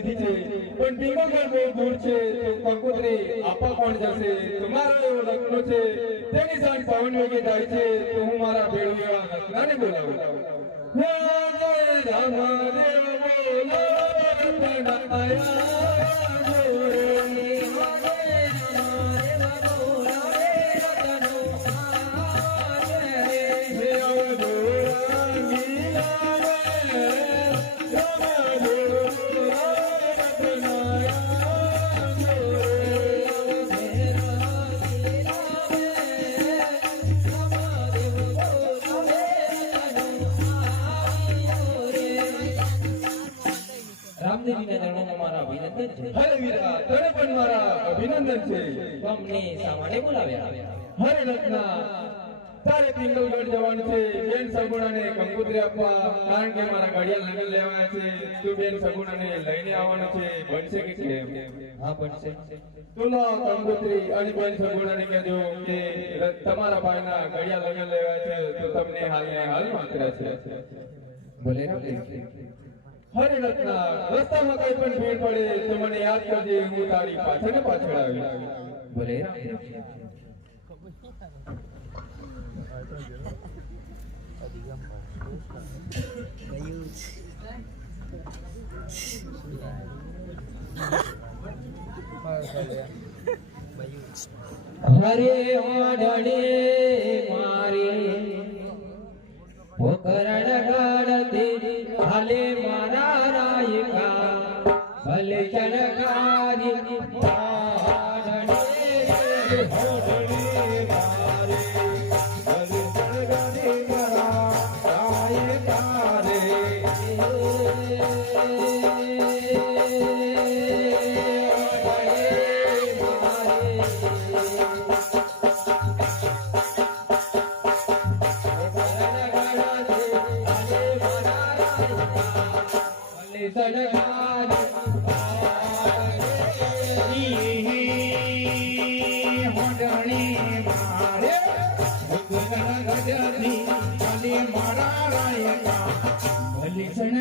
દીધી છે પણ પિંગલગઢ બહુ દૂર છે તો કંકોત્રી આપા કોણ જશે તમારો એવો લગ્ન છે તેની સાંજ પવન વેગે જાય છે તો હું મારા ભેળવીવાળા રત્નાને બોલાવું હે જય રામ દેવ બોલો રત્નાયા હરે વીરા તને પણ મારા અભિનંદન છે તમને સામાને બોલાવ્યા હરે રત્ના તારે પિંગલગઢ જવાનું છે બેન સગુણાને કંકોત્રી આપવા કારણ કે મારા ઘડિયાળ લગ્ન લેવાયા છે તું બેન સગુણાને લઈને આવવાનું છે બનશે કે કેમ હા બનશે તું કંકોત્રી અને બેન સગુણાને કહેજો કે તમારા ભાઈના ઘડિયાળ લગ્ન લેવાયા છે તો તમને હાલને હાલમાં કરે છે બોલે હરે રત્ના રસ્તામાં કઈ પણ ભીડ પડે તો મને યાદ કરજે હું તારી પાછળ આવીશ બોલે હરે ઓઢડે મારી પોકરણ ગળતી હાલે મારા રાયકા ભલે ચણકારી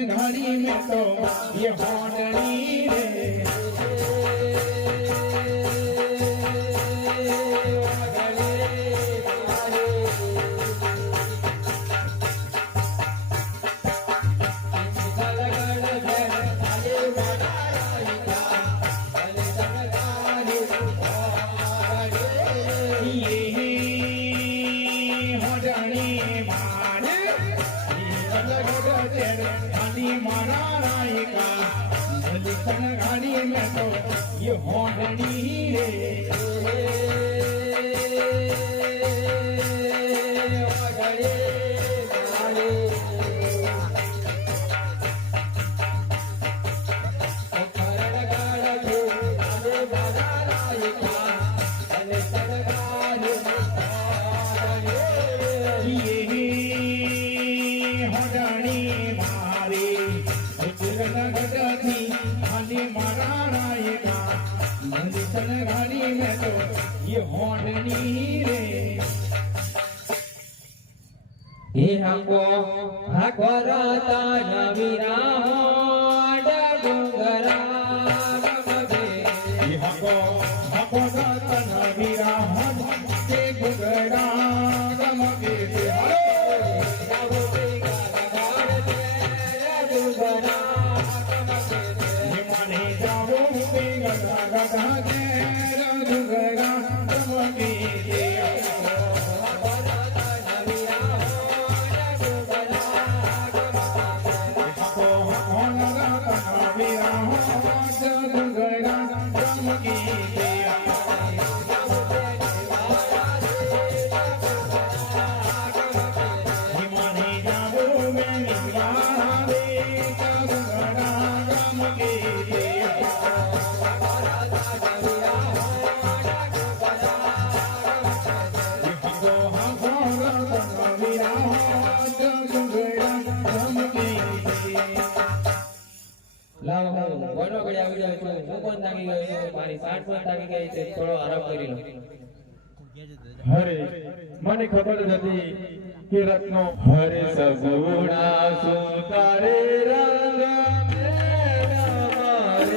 घड़ी में तो ये होटली रे घड़ी में तो ये होटली रे घड़ी में तो ये होटली रे हे हमको हकरता नवीरा होड डुंगरा गमगे ये हमको हकरता नवीरा होड के डुंगरा गमगे जाबो बेगा गाड़ दे डुंगरा ये माने जाबो बेगा गाड़ दे डुंगरा गमगे હરે મને ખબર નથી કે રત્નો હરે સગુણા સુતારે રંગ મેરા મારે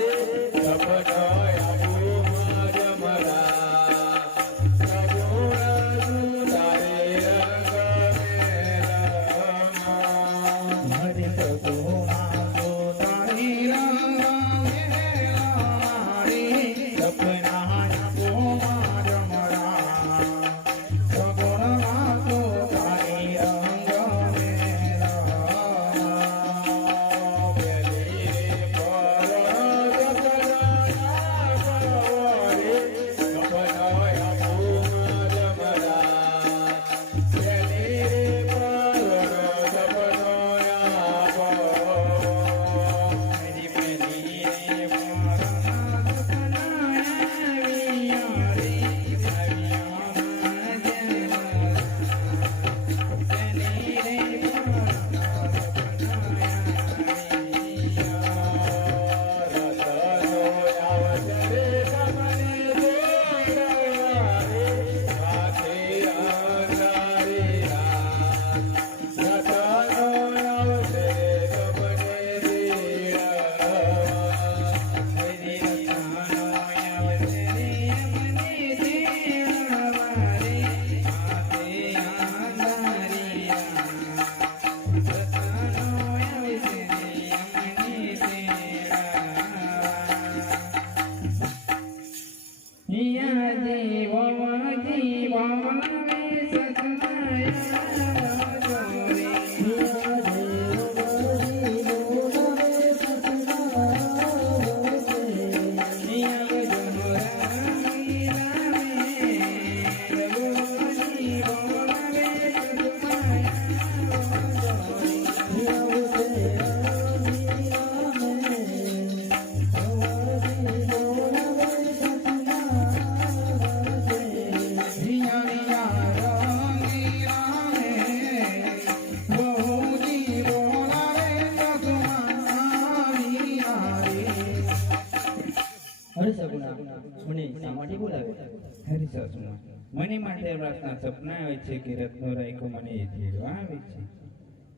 માથે સપના આવે છે કે રત્નો રાયકો મને તેડવા આવે છે.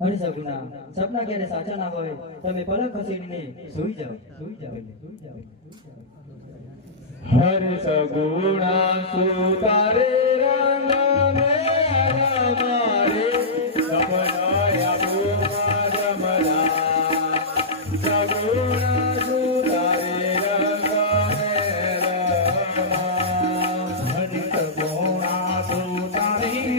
અરે સગુણા, સપના ક્યારે સાચા ના હોય. તમે પલક ખસેડીને સૂઈ જાઓ. હર સગુણા સુતારે રંગ મેરા મારે સપના યાદો રમરા સગુણા સુતારે રંગ મેરા હરિ સગુણા સુતારી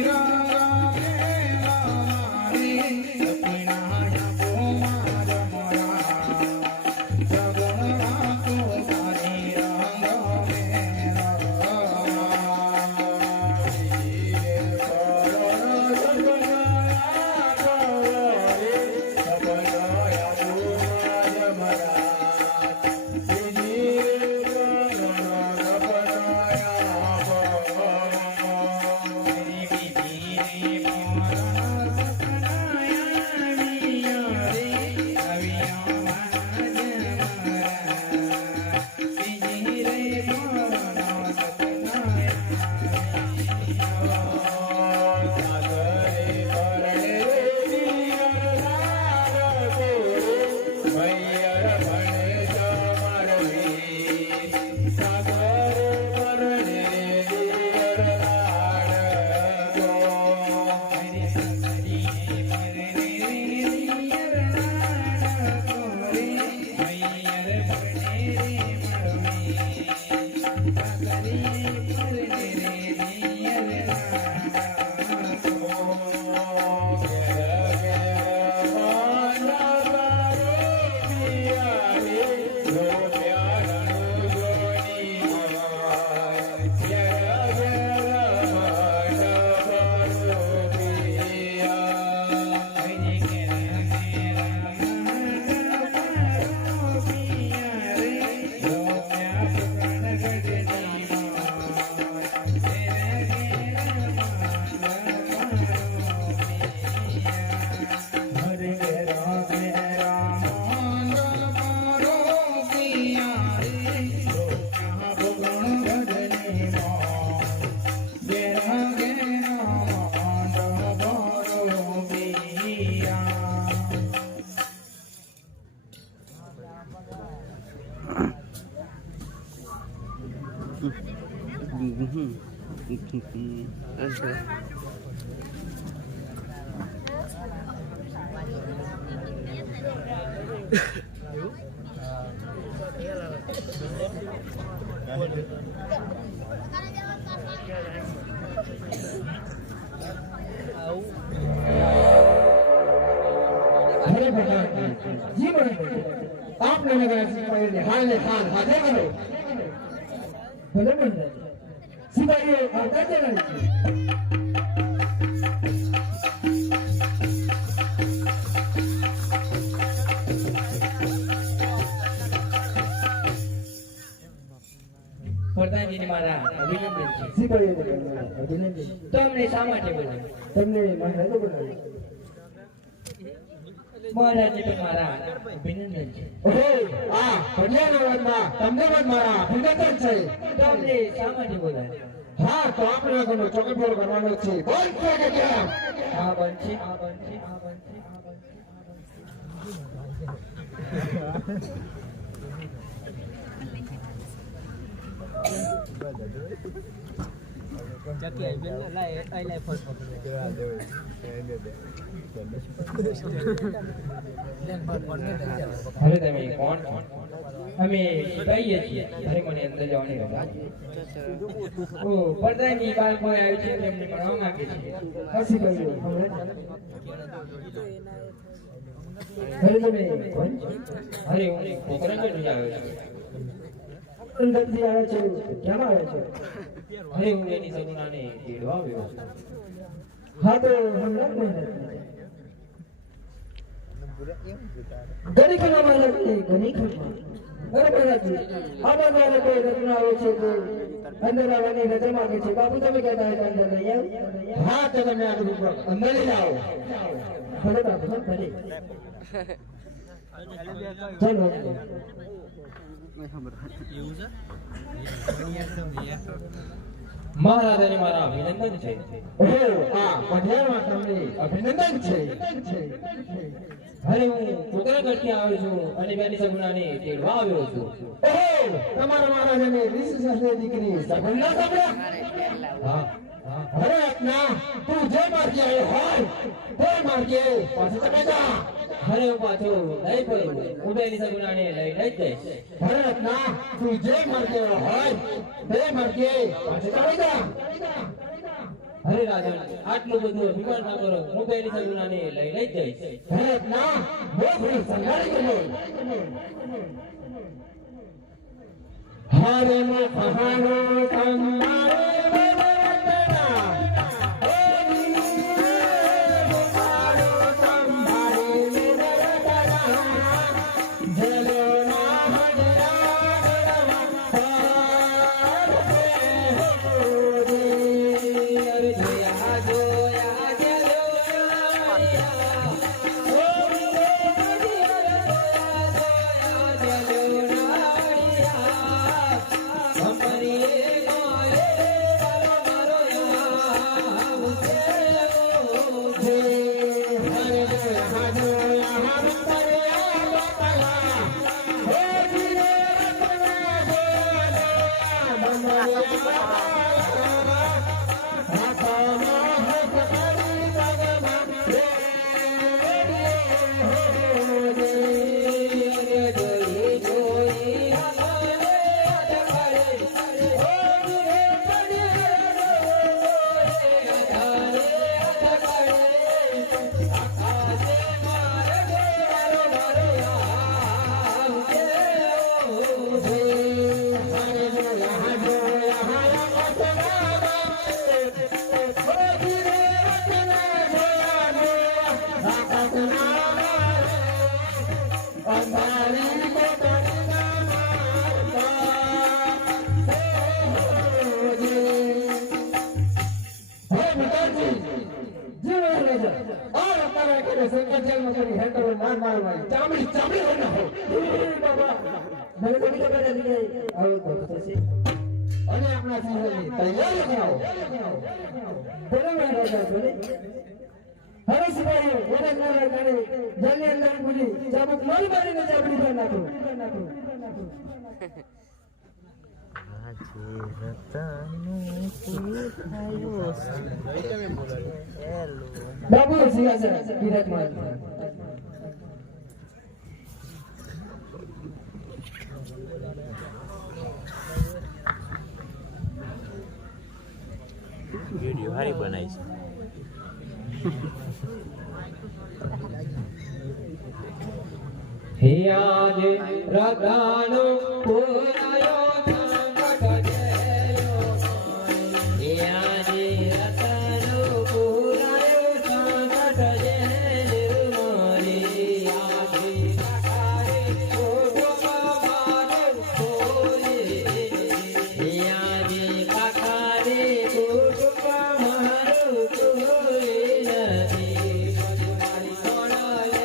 હરે ભગવાન જી બોલે આપને નગર સિપાહીને હાલે હાલ હાજર કરો. ભલે ભલે સિપાહીઓ આવતા જણાય છે. પ્રધાનજીને મારા અભિનંદન છે. સિપાહીઓ અભિનંદન. તમને શા માટે બોલાવ્યા? તમને મહારાજો બોલાવ્યા. મહારાજને પણ મારા અભિનંદન છે. ઓહો આ કન્યાના વનમાં તમને પણ મારા અભિનંદન છે. તમને શા માટે બોલાવ્યા? હા તો આપણે આગળનો ચોકીદાર કરવાનો છે. બોલ છે કે કેમ? આ બનશે આ બનશે આ બનશે આ બનશે. હવે તમે કોણ છો? અમે સિપાહીએ છીએ. અરે મને અંદર જવાની રજા છે. ઓ પ્રધાનજી બાળકો આવ્યું છે તેમને મળવા માંગે છે. સિપાહીઓ હવે તમે કોણ છો? અરે હું પોકરણગઢથી આવ્યો છું. અંદરથી આવે છે. કેમ આવે છે? અરે હું એની સગુણાને તેડવા આવ્યો છું. હા તો હમણાં જ મહેનત ઘણી ખરા મહેનત ઘણી ખરી બરાબર નથી. આ બધા કોઈ રચના આવે છે કે અંદર આવવાની રજા માંગે છે. બાપુ તમે કહેતા હોય તો અંદર લઈ આવો. હા તો તમે આગળ ઉપર અંદર લઈ આવો. ભલે બાપુ ભલે ચાલો મહારાજાને મારા અભિનંદન છે. ઓહો, આ પઢિયારમાં તમને અભિનંદન છે. અરે હું કુતરાગઢથી આવ્યો છું અને બેની સગુણાને તેડવા આવ્યો છું. ઓહો, તમારા મહારાજાને 20 વર્ષની દીકરી સગુણ ના સાંભળ્યા? હા, અરે રત્ના, તું જે માર્ગે આવ્યો હોય તે માર્ગે પાછી તમે જા. અરે હું પાછો નહીં પડું, હું બેની સગુણાને લઈને જ જઈશ. અરે રત્ના, તું જે માર્ગે આવ્યો હોય તે માર્ગે પાછી તમે જા. અરે રાજન, આટલું બધું અભિમાન ના કરો, હું બેની સગુણાને લઈને જ જઈશ. અરે રત્ના, બહુ ઘણી સંભાળી ગયો. હારે નો ફહારો સંભાળે ચામડી ચામડી હોય ના હોય બાબા મને તો ખબર નથી કે આવું તો થશે. અને આપણા સિંહની તૈયારી કરાવો. બરાબર રાજા બોલે. હવે સિપાહીઓ એના નાના કાને જલ્દી અંદર બોલી ચાબુક મારી મારીને ચામડી પર નાખો. બાબુ સિંહાસન વિરાજમાન. वीडियो हारी बनाई છે. હે આજ રગાનો પુરાયો સંકટ જયો હે આજ રગાનો પુરાયો સંકટ જયો મારી આખી કાકારે ઓઢો મારો કોરે હે આજ કાકારે ઓઢો મારો કોરે નથી મારી સોના લે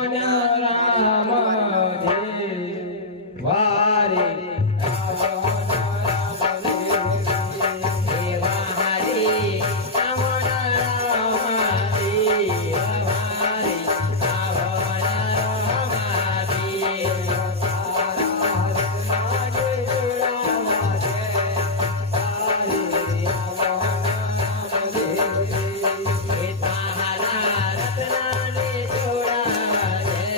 મોન રામ જે વારે રત્નાને જોડા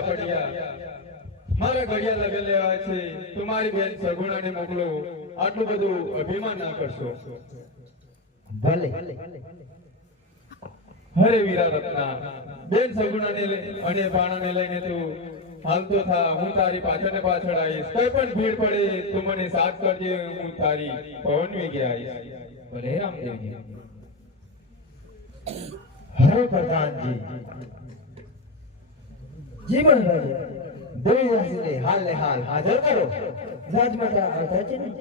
રાજા પડ્યા મારા ઘડિયા લગે લેવા છે તમારી બેન સગુણાને મોકલો આટલું બધું અભિમાન ના કરશો ભલે હરે વીરા રત્ના બેન સગુણાને અને પાણાને લઈને તું હાલતો થા હું તારી પાછળ ને પાછળ આવીશ કઈ પણ ભીડ પડે તું મને સાથ કરજે હું તારી પવન વેગે આવીશ ભલે રામદેવજી હરે પ્રધાનજી જીવન રાજા દેવદાસીને હાલ ને હાલ હાજર કરો રાજમાતા આવતા છે ને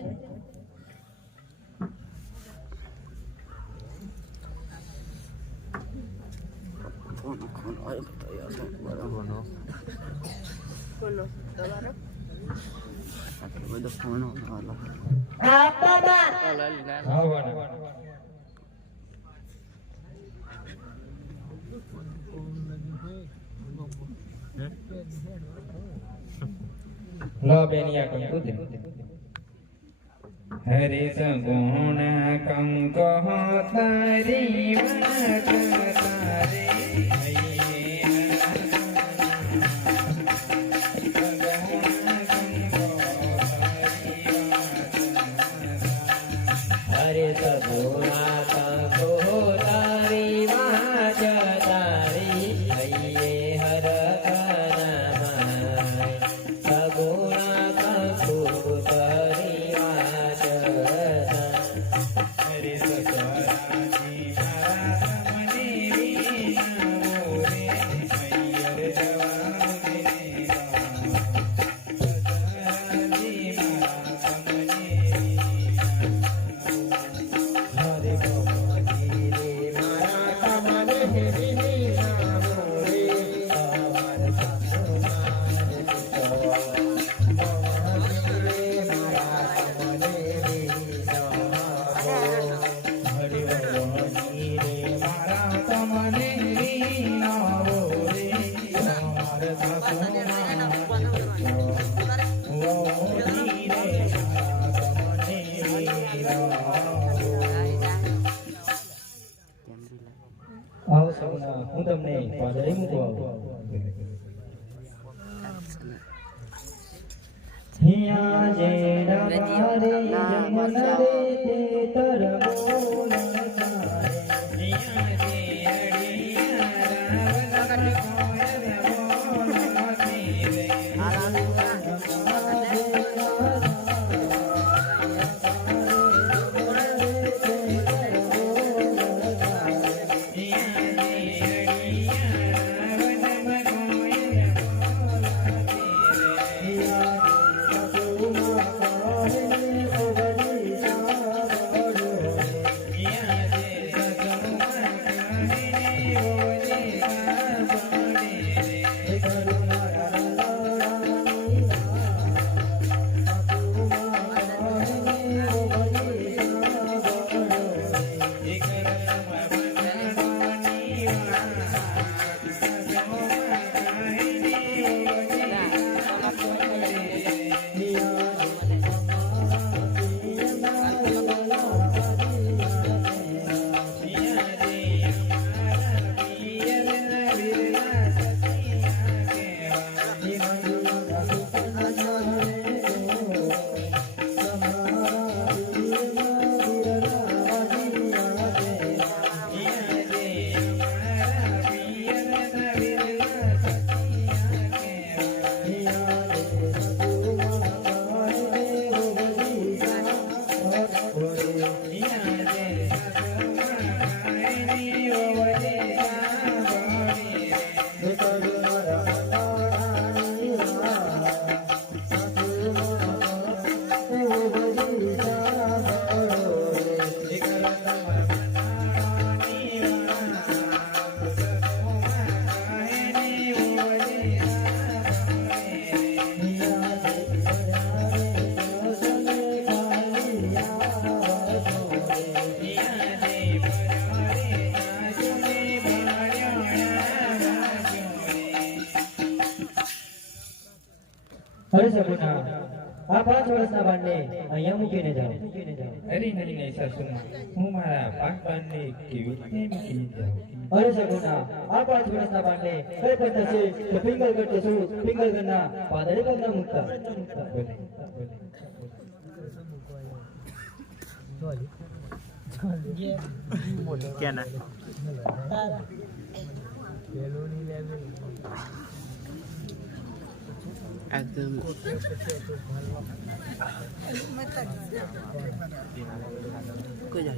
લો બેનિયા કંકુ દે હરે સગુણ કંક તારી વાત તારે હરે સગુણા કંકો તારી વાત તારી હૈયે હર સગુણા કંકુ તારી વાત હરે સગરાજી મારા મને વિનાવો રે હૈયર જવા દે સગરાજી મારા મને હરે ભગવતી રે મારા તમને વિનાવો રે અમર આવો સગુણા હું તમને પાદરે મૂકવા હિયા જેડા પારે જમન રે તે તર બોલ તારે હિયા જે અડિયા રાવણ કોય બોલ રે હરે સગુણા આ 5 વર્ષના બાળને અહીંયા મૂકીને જાઓ. અરે નહીં સાસુમાં, હું મારા બાળપણને કેવી રીતે મૂકીને જાઉં? અરે સગુણા, આ 5 વર્ષના બાળને કઈ પણ થશે તો પિંગલગઢ જશું. પિંગલગઢના પાદરે પગના મૂકતા. क्या ना एकदम कोई जा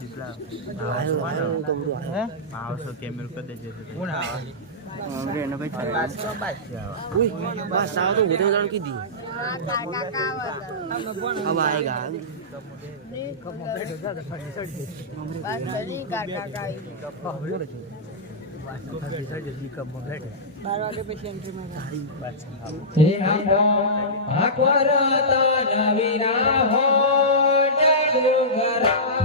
दिपला आवसो कैमरा कर दे कोण आवा हमरे न भाई उई बस आवा तो उधर जान की दी अब आएगा આકવરતા નવીના હો જગુગરા